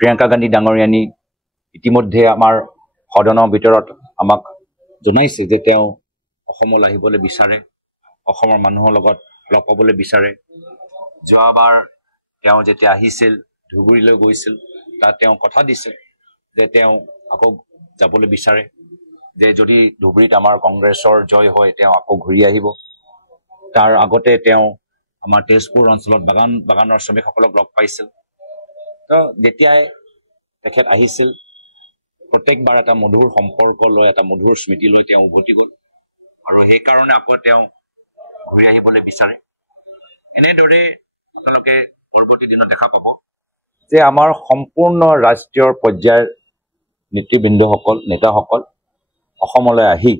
প্ৰিয়ংকা গান্ধী ডাঙৰীয়ানী ইতিমধ্যে আমাৰ সদনৰ ভিতৰত আমাক জনাইছে যে তেওঁ অসমলৈ আহিবলৈ বিচাৰে, অসমৰ মানুহৰ লগত লগ পাবলৈ বিচাৰে। যোৱাবাৰ তেওঁ যেতিয়া আহিছিল, ধুবুৰীলৈ গৈছিল, তাত তেওঁ কথা দিছিল যে তেওঁ আকৌ যাবলৈ বিচাৰে, যে যদি ধুবুৰীত আমাৰ কংগ্ৰেছৰ জয় হয় তেওঁ আকৌ ঘূৰি আহিব। তাৰ আগতে তেওঁ আমাৰ তেজপুৰ অঞ্চলত বাগানৰ শ্ৰমিকসকলক লগ পাইছিল। তো যেতিয়াই তেখেত আহিছিল, প্ৰত্যেকবাৰ এটা মধুৰ সম্পৰ্ক লৈ, এটা মধুৰ স্মৃতি লৈ তেওঁ উভতি গ'ল, আৰু সেইকাৰণে আকৌ তেওঁ ঘূৰি আহিবলৈ বিচাৰে। এনেদৰে আপোনালোকে পৰৱৰ্তী দিনত দেখা পাব যে আমাৰ সম্পূৰ্ণ ৰাষ্ট্ৰীয় পৰ্যায়ৰ নেতৃবৃন্দসকল, নেতাসকল অসমলৈ আহি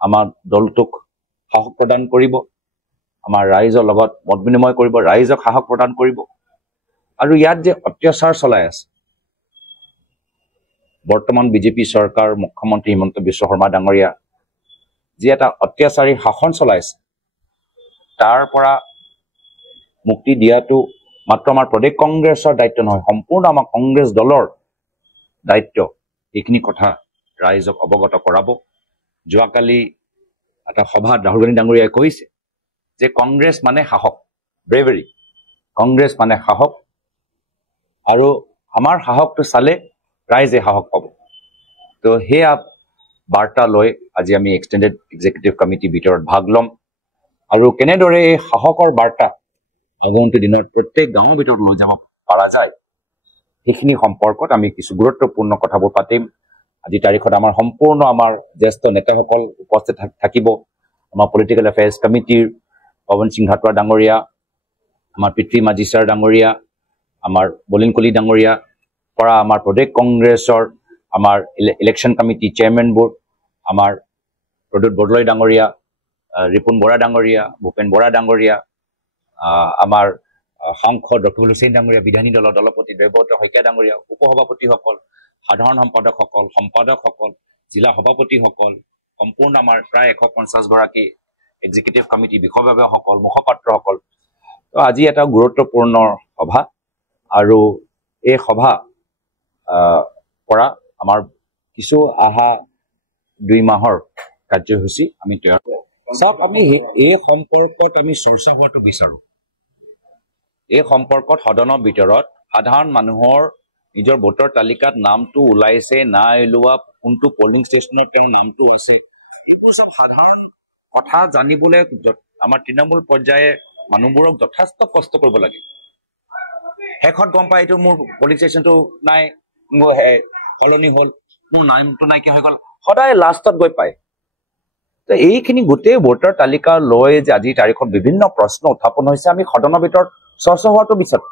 আমাৰ দলটোক সাহস প্ৰদান কৰিব, আমাৰ ৰাইজৰ লগত মত বিনিময় কৰিব, ৰাইজক সাহস প্ৰদান কৰিব। আৰু ইয়াত যে অত্যাচাৰ চলাই আছে বৰ্তমান বিজেপি চৰকাৰ, মুখ্যমন্ত্ৰী হিমন্ত বিশ্ব শৰ্মা ডাঙৰীয়া যি এটা অত্যাচাৰী শাসন চলাইছে, তাৰ পৰা মুক্তি দিয়াটো মাত্ৰ আমাৰ প্ৰদেশ কংগ্ৰেছৰ দায়িত্ব নহয়, সম্পূৰ্ণ আমাৰ কংগ্ৰেছ দলৰ দায়িত্ব। এইখিনি কথা ৰাইজক অৱগত কৰাব। যোৱাকালি এটা সভাত ৰাহুল গান্ধী ডাঙৰীয়াই কৈছে যে কংগ্ৰেছ মানে সাহস, ব্ৰেভেৰী, কংগ্ৰেছ মানে সাহস, আৰু আমাৰ সাহসটো চালে ৰাইজে সাহস পাব। তো সেয়া বাৰ্তা লৈ আজি আমি এক্সটেণ্ডেড এক্সিকিউটিভ কমিটিৰ ভিতৰত ভাগ ল'ম, আৰু কেনেদৰে এই সাহসৰ বাৰ্তা আগন্তুক দিনত প্ৰত্যেক গাঁৱৰ ভিতৰত লৈ যাব পৰা যায় সেইখিনি সম্পৰ্কত আমি কিছু গুৰুত্বপূৰ্ণ কথাবোৰ পাতিম। আজি তাৰিখত আমাৰ সম্পূৰ্ণ আমাৰ জ্যেষ্ঠ নেতাসকল উপস্থিত থাকিব। আমাৰ পলিটিকেল এফেয়াৰ্ছ কমিটিৰ পৱন সিং ঘাটোৱাৰ ডাঙৰীয়া, আমাৰ পিতৃ মাঝি ছাৰ ডাঙৰীয়া, আমাৰ বলিন কলি ডাঙৰীয়া পৰা আমাৰ প্ৰদেশ কংগ্ৰেছৰ আমাৰ ইলেকশ্যন কমিটি চেয়াৰমেনবোৰ, আমাৰ প্ৰদ্যুৎ বৰদলৈ ডাঙৰীয়া, ৰিপুণ বৰা ডাঙৰীয়া, ভূপেন বৰা ডাঙৰীয়া, আমাৰ সাংসদ ডক্টৰ হুছেইন ডাঙৰীয়া, বিধায়ী দলৰ দলপতি দেৱব্ৰত শইকীয়া ডাঙৰীয়া, উপসভাপতিসকল, সাধাৰণ সম্পাদকসকল, জিলা সভাপতিসকল, সম্পূৰ্ণ আমাৰ প্ৰায় 150 গৰাকী এক্সিকিউটিভ কমিটি বিষয়ববীয়াসকল, মুখপাত্ৰসকল। তো আজি এটা গুৰুত্বপূৰ্ণ সভা, আৰু এই সভা পৰা আমাৰ কিছু অহা 2 মাহৰ কাৰ্যসূচী আমি তৈয়াৰ কৰোঁ। চাওক, আমি এই সম্পৰ্কত আমি চৰ্চা হোৱাটো বিচাৰোঁ। এই সম্পৰ্কত সদনৰ ভিতৰত সাধাৰণ মানুহৰ নিজৰ ভোটৰ তালিকাত নামটো ওলাইছে নাই ওলোৱা, কোনটো পলিং ষ্টেচনত তেওঁৰ নামটো আছে, এইবোৰ চব সাধাৰণ কথা জানিবলৈ আমাৰ তৃণমূল পৰ্যায়ে মানুহবোৰক যথেষ্ট কষ্ট কৰিব লাগে। শেষত গম পায় এইটো মোৰ পলিং ষ্টেচনটো নাই, মোৰ সলনি হ'ল, মোৰ নামটো নাইকিয়া হৈ গ'ল, সদায় লাষ্টত গৈ পায়। তো এইখিনি গোটেই ভোটাৰ তালিকা লৈ যে আজিৰ তাৰিখত বিভিন্ন প্ৰশ্ন উত্থাপন হৈছে, আমি সদনৰ ভিতৰত চৰ্চা হোৱাটো বিচাৰোঁ।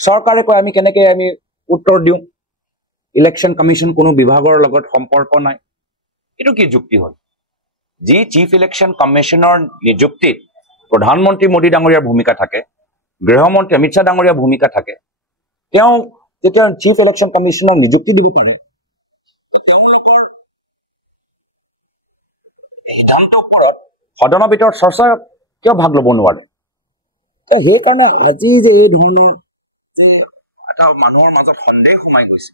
চৰকাৰে কয় আমি কেনেকৈ আমি উত্তৰ দিওঁ, ইলেকশ্যন কমিশ্যন কোনো বিভাগৰ লগত সম্পৰ্ক নাই, এইটো কি যুক্তি হ'ল? যি চিফ ইলেকশ্যন কমিশ্যনৰ নিযুক্তিত প্ৰধানমন্ত্ৰী মোদী ডাঙৰীয়াৰ ভূমিকা থাকে, গৃহমন্ত্ৰী অমিত শ্বাহ ডাঙৰীয়াৰ ভূমিকা থাকে, তেওঁ যেতিয়া চিফ ইলেকশ্যন কমিশ্যনক নিযুক্তি দিব পাৰে, তেওঁলোকৰ সিদ্ধান্তৰ ওপৰত সদনৰ ভিতৰত চৰ্চা কিয় ভাগ ল'ব নোৱাৰে? সেইকাৰণে আজি যে এই ধৰণৰ যে এটা মানুহৰ মাজত সন্দেহ সোমাই গৈছে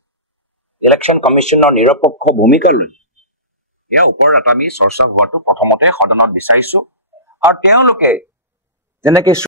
ইলেকশ্যন কমিশ্যনৰ নিৰপেক্ষ ভূমিকা লৈ, ইয়াৰ ওপৰত এটা আমি চৰ্চা হোৱাটো প্ৰথমতে সদনত বিচাৰিছো। আৰু তেওঁলোকে যেনেকৈ